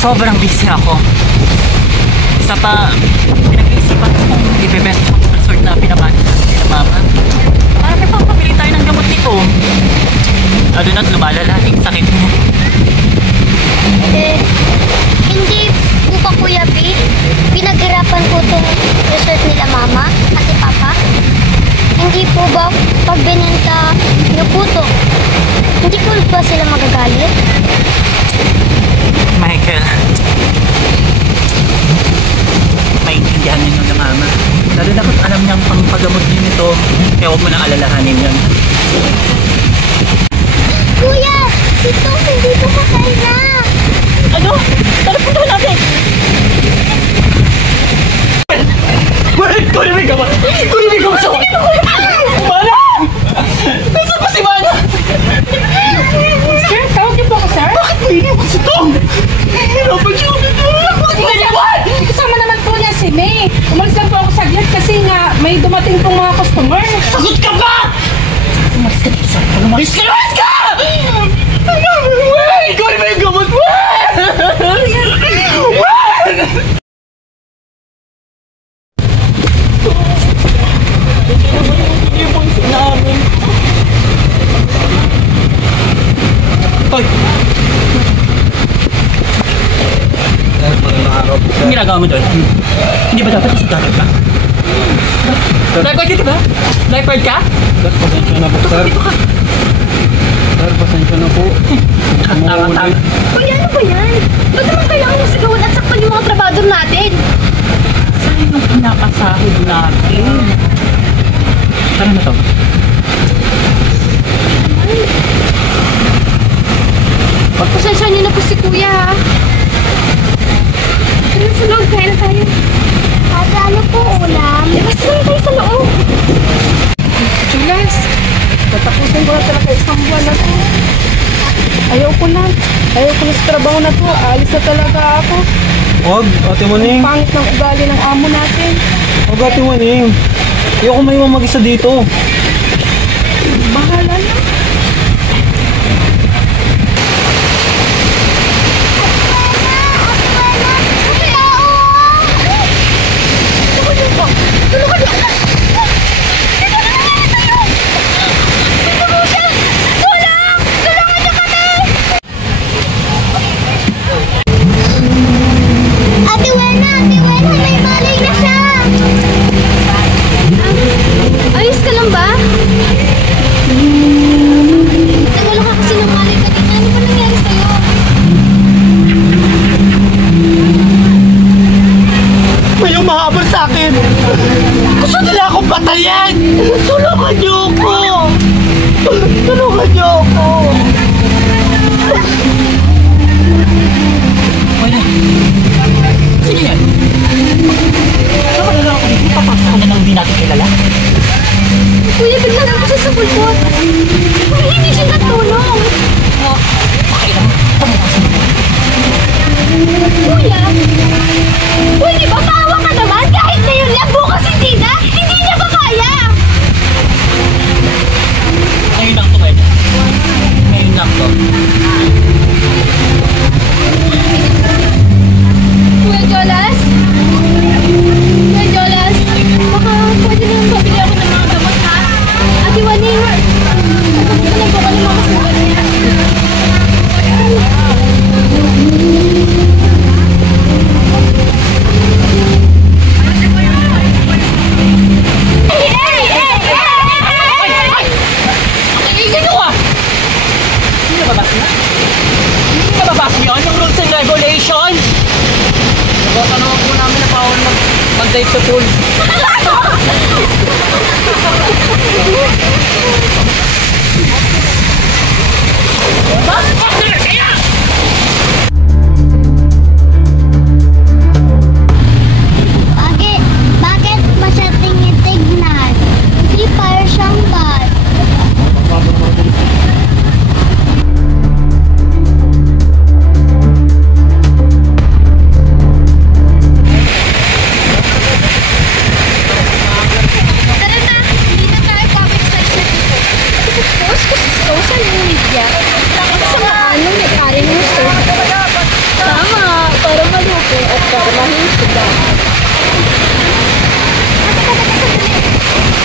sobrang busy ako. Isa pa, pinag-iisipan ko kung ibebenta ko yung resort na pinamali natin nila mama. Para may pangpabili tayo ng gamot nito. Lalo na't lumalala yung sakit niya. Hindi po ba Kuya B? Pinaghirapan ko itong resort nila mama at papa? Hindi po ba pag binenta niyo po ito, hindi po ba sila magagalit? Michael, maintindihan niyo na mama. Lalo na kung alam niyang pangpagamot niyo nito, kaya huwag mo nang alalahanin yun. Kuya! Si Tom hindi kumakain na! Ano? Tara, punta natin! Kunin mo yung gamot! Kunin mo yung gamot sa wala! Mana! Nasaan ba si Mana? Sir, tawag niyo po ako, sir? Bakit mo iniwan si Tom? Hirapan siya ulit! Bakit mo iniwan? Kasama naman po niya si May. Umalis lang po ako saglit kasi nga may dumating pong mga customer. Sagot ka ba? Umalis ka dito sa akin! Umalis ka! Umalis ka! Wen! Kunin mo yung gamot! Wen! Wen! Hoy! Anong ginagawa mo doon? Hindi ba dapat isa dapat ka? Lifeguard dito ba? Lifeguard ka? Sir, pasensya na po, sir. Dito ka! Sir, pasensya na po. Tama-tama. Kuya, ano ba yan? Ba't naman kailangan mo sigawan at sakpan yung mga trabador natin? Saan yung pinakasahid natin? Tara na to. Pagpasensya niyo na po si Kuya, ha? Tara sa loob, kaya na tayo. Ate, ano po ulam? Basta naman tayo sa loob. Julas, tatapusin ko na talaga isang buwan na to. Ayaw ko na sa trabaho na to. Aalis na talaga ako. Huwag, Ate Maning. Pangit ng ugali ng amo natin. Huwag, Ate Maning. Ayoko may mag-isa dito. Bahala na. Ate Wena, may malay na siya! Ayos ka lang ba? Nagalo ka kasi ng malay kanina. Ano ba nangyari sa'yo? May umahabol sa akin! Gusto nila akong patayin! Tulungan niyo ako! Tulungan niyo ako! Wala. Sino yan? Ano na lang ako dito? Papasok ka na lang hindi natin kilala? Kuya, bigla lang siya sa pulpot. Hindi siya natulong. Pakailan mo. Pamukasin mo. Kuya! Pwede ba maawa ka naman? Kahit ngayon lang, bukas hindi na! Hindi niya ba kaya? Ngayon lang to, Wena. Ngayon lang to. Kuya Jolas? Kuya Jolas? Baka pwede naman babili ako ng mga gamot, ha? Ate Waning, pagpapalay ko ka ng mga sugat niya. Mag-dive sa pool. Bakit masyadong itignan? Hindi fire siyang bad. Tara na, hindi na tayo public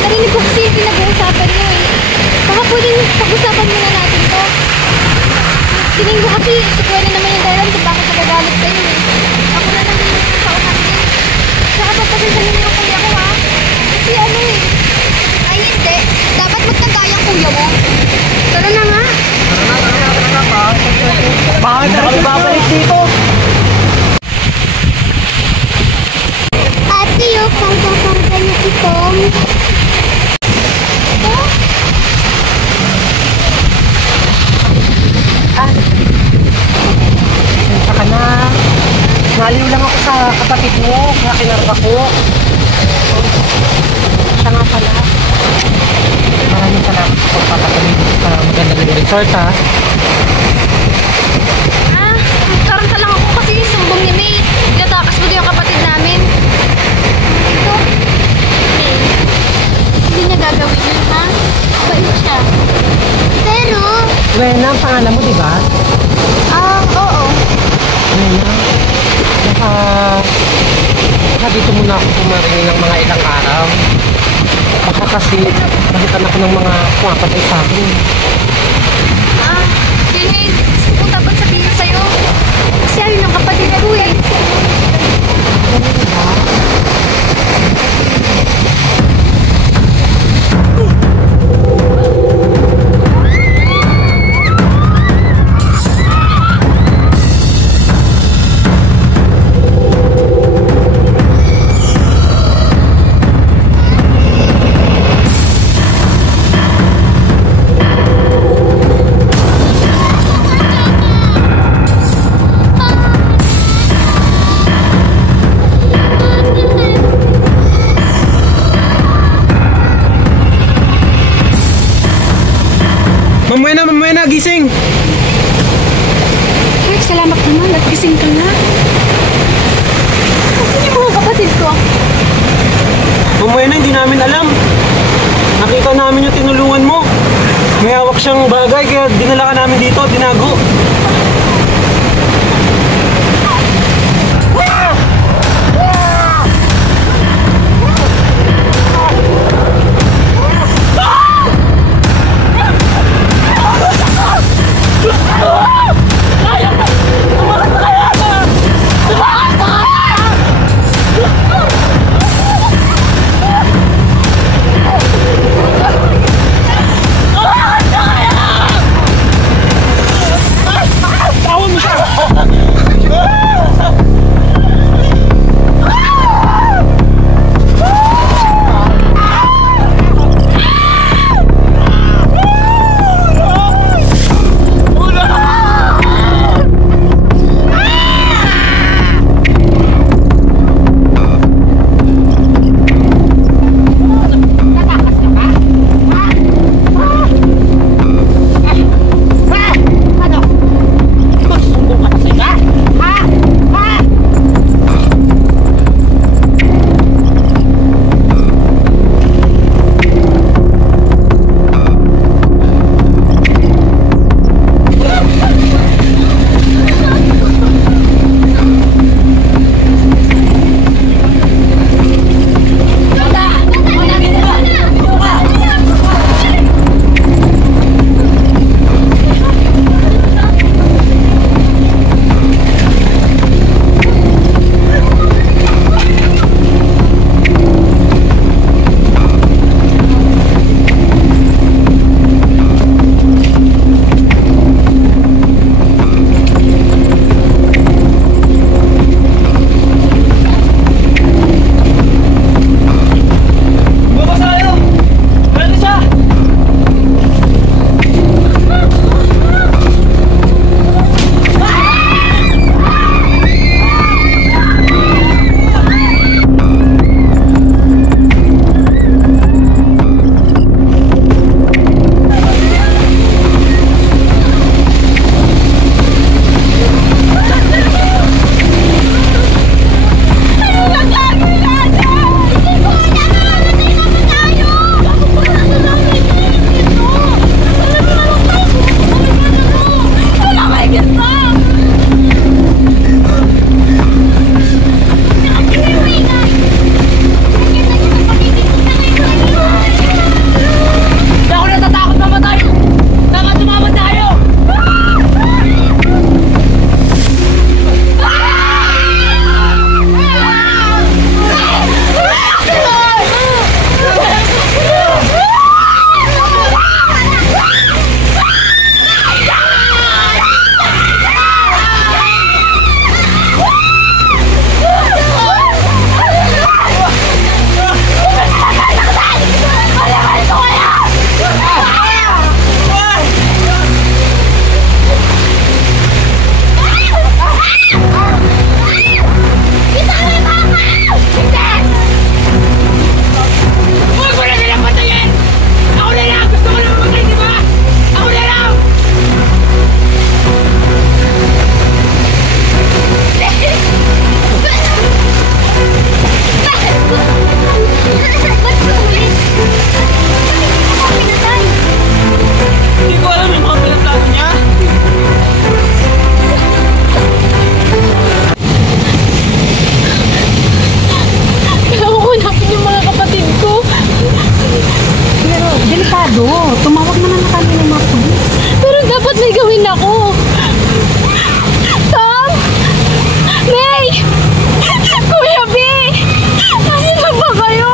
Narinig ko kasi yung pinag-uusapan niyo eh. Baka pwedeng pag-usapan muna natin to. Tingin ko kasi si Kuya na naman yung dahilan kung bakit nagagalit kayo eh. Ako na naman yung kausapin. Tsaka pagpasensahin niyo yung kuya ko ha. Kasi ano eh. Ay hindi. Dapat magtagay ang kuya mo. Tara na nga. Bakit na kami babalik dito? Ate, yung pangkakarga niya si Tom. Saka na. Naliw lang ako sa kapatid mo. Kaya kinarga ko. Siya nga pala. Maraming salamat sa pagpapatuloy sa magandang resort ha. Taranta lang ako kasi sumbong ni May. Tinatakas mo din yung kapatid namin. Ito. Hindi niya gagawin yun, ha? Bait siya. Pero... Wena, ang pangalan mo, di ba? Oo. Wena. Baka dito muna ako pumaringin ng mga ilang araw. Baka kasi balikan ako ng mga pumapatay sa akin. Yun pupunta ba't sabihin sa'yo? Kasi ayun ang kapatid ko eh. Mamaya na, gising! Ay, salamat naman. At gising ka na. Kasi yung mga kapatid ko. Mamaya na, hindi namin alam. Nakita namin yung tinulungan mo. May hawak siyang bagay, kaya dinala ka namin dito, dinago. delikado. Tumawag naman na kami ng mga pulis. Pero dapat may gawin ako. Tom! May! Kuya B! Nasaan na ba kayo?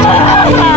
Ah!